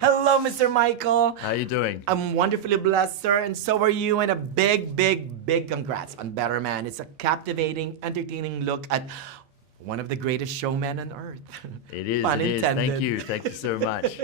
Hello, Mr. Michael. How you doing? I'm wonderfully blessed, sir, and so are you. And a big, big, big congrats on Better Man. It's a captivating, entertaining look at one of the greatest showmen on earth. It is, Pun it is. intended. Thank you so much.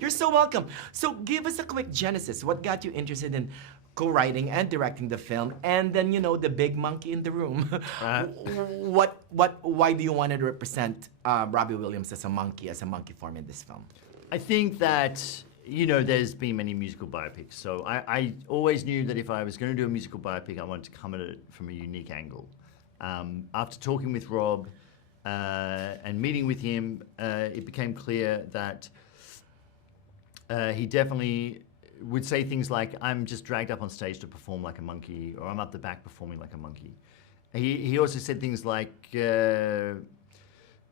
You're so welcome. So give us a quick genesis. What got you interested in co-writing and directing the film? And then, you know, the big monkey in the room. Why do you want to represent Robbie Williams as a monkey form in this film? I think that, you know, there's been many musical biopics. So I always knew that if I was going to do a musical biopic, I wanted to come at it from a unique angle. After talking with Rob and meeting with him, it became clear that he definitely would say things like, I'm just dragged up on stage to perform like a monkey, or I'm up the back performing like a monkey. He also said things like,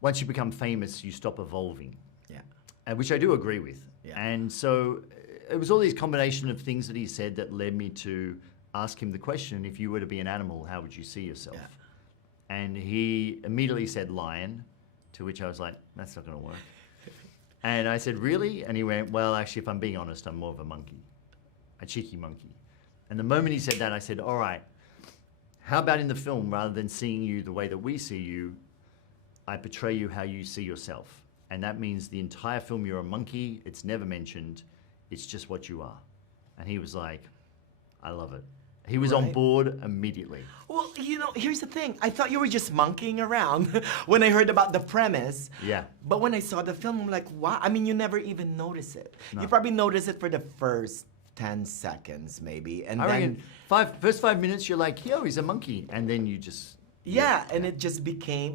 once you become famous, you stop evolving. Yeah. Which I do agree with. Yeah. And so it was all these combination of things that he said that led me to ask him the question, if you were to be an animal, how would you see yourself? Yeah. And he immediately said lion, to which I was like, that's not going to work. And I said, really? And he went, well, actually, if I'm being honest, I'm more of a monkey, a cheeky monkey. And the moment he said that, I said, all right, how about in the film, rather than seeing you the way that we see you, I portray you how you see yourself. And that means the entire film, you're a monkey. It's never mentioned. It's just what you are. And he was like, I love it. He was on board immediately. Well, you know, here's the thing. I thought you were just monkeying around when I heard about the premise. Yeah. But when I saw the film, I'm like, wow. I mean, you never even notice it. No. You probably notice it for the first 10 seconds, maybe. And then first 5 minutes, you're like, yo, he's a monkey. And then you just... Yeah, and it just became,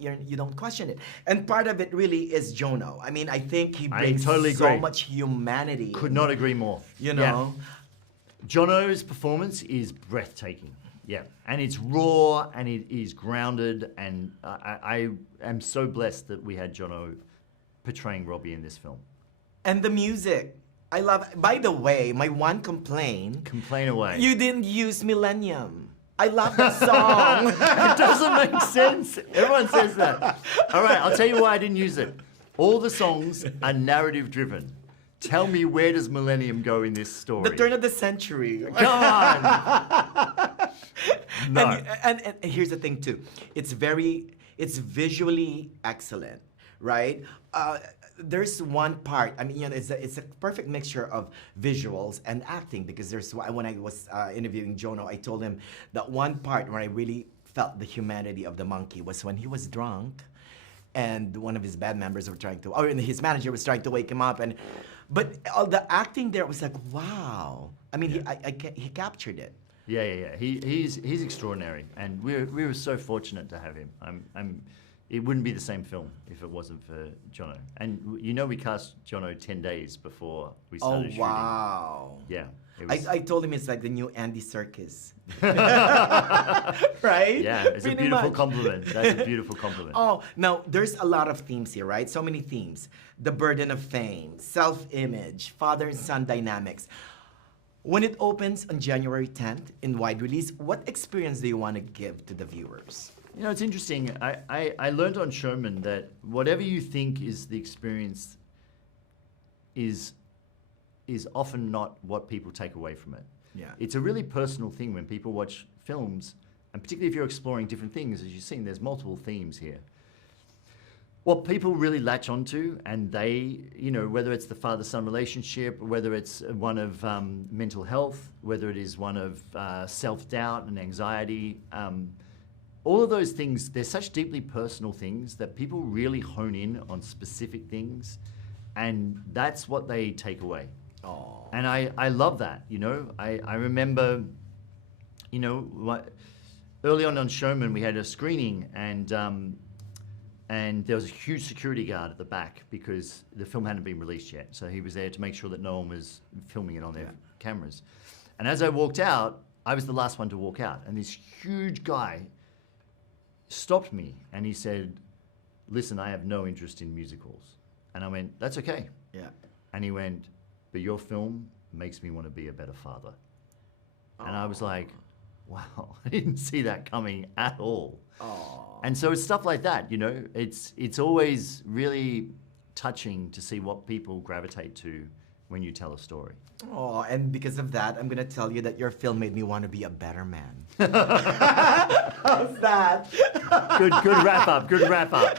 you don't question it. And part of it really is Jonno. I mean, I think he brings so much humanity. Could not agree more. You know? Yeah. Jonno's performance is breathtaking. Yeah, and it's raw and it is grounded, and I am so blessed that we had Jonno portraying Robbie in this film. And the music. I love, by the way, my one complaint. Complain away. You didn't use Millennium. I love that song. It doesn't make sense. Everyone says that. All right, I'll tell you why I didn't use it. All the songs are narrative driven. Tell me, where does Millennium go in this story? The turn of the century. Come on. No. And here's the thing too. It's visually excellent, right? There's one part, I mean, you know, it's a perfect mixture of visuals and acting, because when I was interviewing Jonno, I told him that one part where I really felt the humanity of the monkey was when he was drunk and one of his band members were his manager was trying to wake him up, but all the acting there was like, wow. I mean, yeah. He captured it. Yeah. He's extraordinary, and we were so fortunate to have him. It wouldn't be the same film if it wasn't for Jonno. And you know, we cast Jonno 10 days before we started shooting. Oh, wow. Yeah. I told him it's like the new Andy Serkis. Right? Yeah, it's a beautiful compliment. That's a beautiful compliment. Oh, now there's a lot of themes here, right? So many themes. The burden of fame, self-image, father and son dynamics. When it opens on January 10th in wide release, what experience do you want to give to the viewers? You know, it's interesting. I learned on Showman that whatever you think is the experience is often not what people take away from it. Yeah. It's a really personal thing when people watch films, and particularly if you're exploring different things, as you've seen, there's multiple themes here. What people really latch onto, and they, you know, whether it's the father-son relationship, whether it's one of mental health, whether it is one of self-doubt and anxiety, all of those things, they're such deeply personal things that people really hone in on specific things, and that's what they take away. Oh. And I love that, you know. I remember, you know, early on Showman, we had a screening, and there was a huge security guard at the back because the film hadn't been released yet. So he was there to make sure that no one was filming it on their cameras. And as I walked out, I was the last one to walk out, and this huge guy stopped me and he said, listen, I have no interest in musicals. And I went, that's okay. Yeah. And he went, but your film makes me want to be a better father. And I was like, wow, I didn't see that coming at all. And so it's stuff like that, you know, it's always really touching to see what people gravitate to when you tell a story. Oh, and because of that, I'm gonna tell you that your film made me want to be a better man. How's that? Good wrap up. Good wrap up.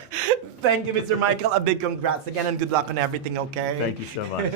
Thank you, Mr. Michael. A big congrats again and good luck on everything, okay? Thank you so much.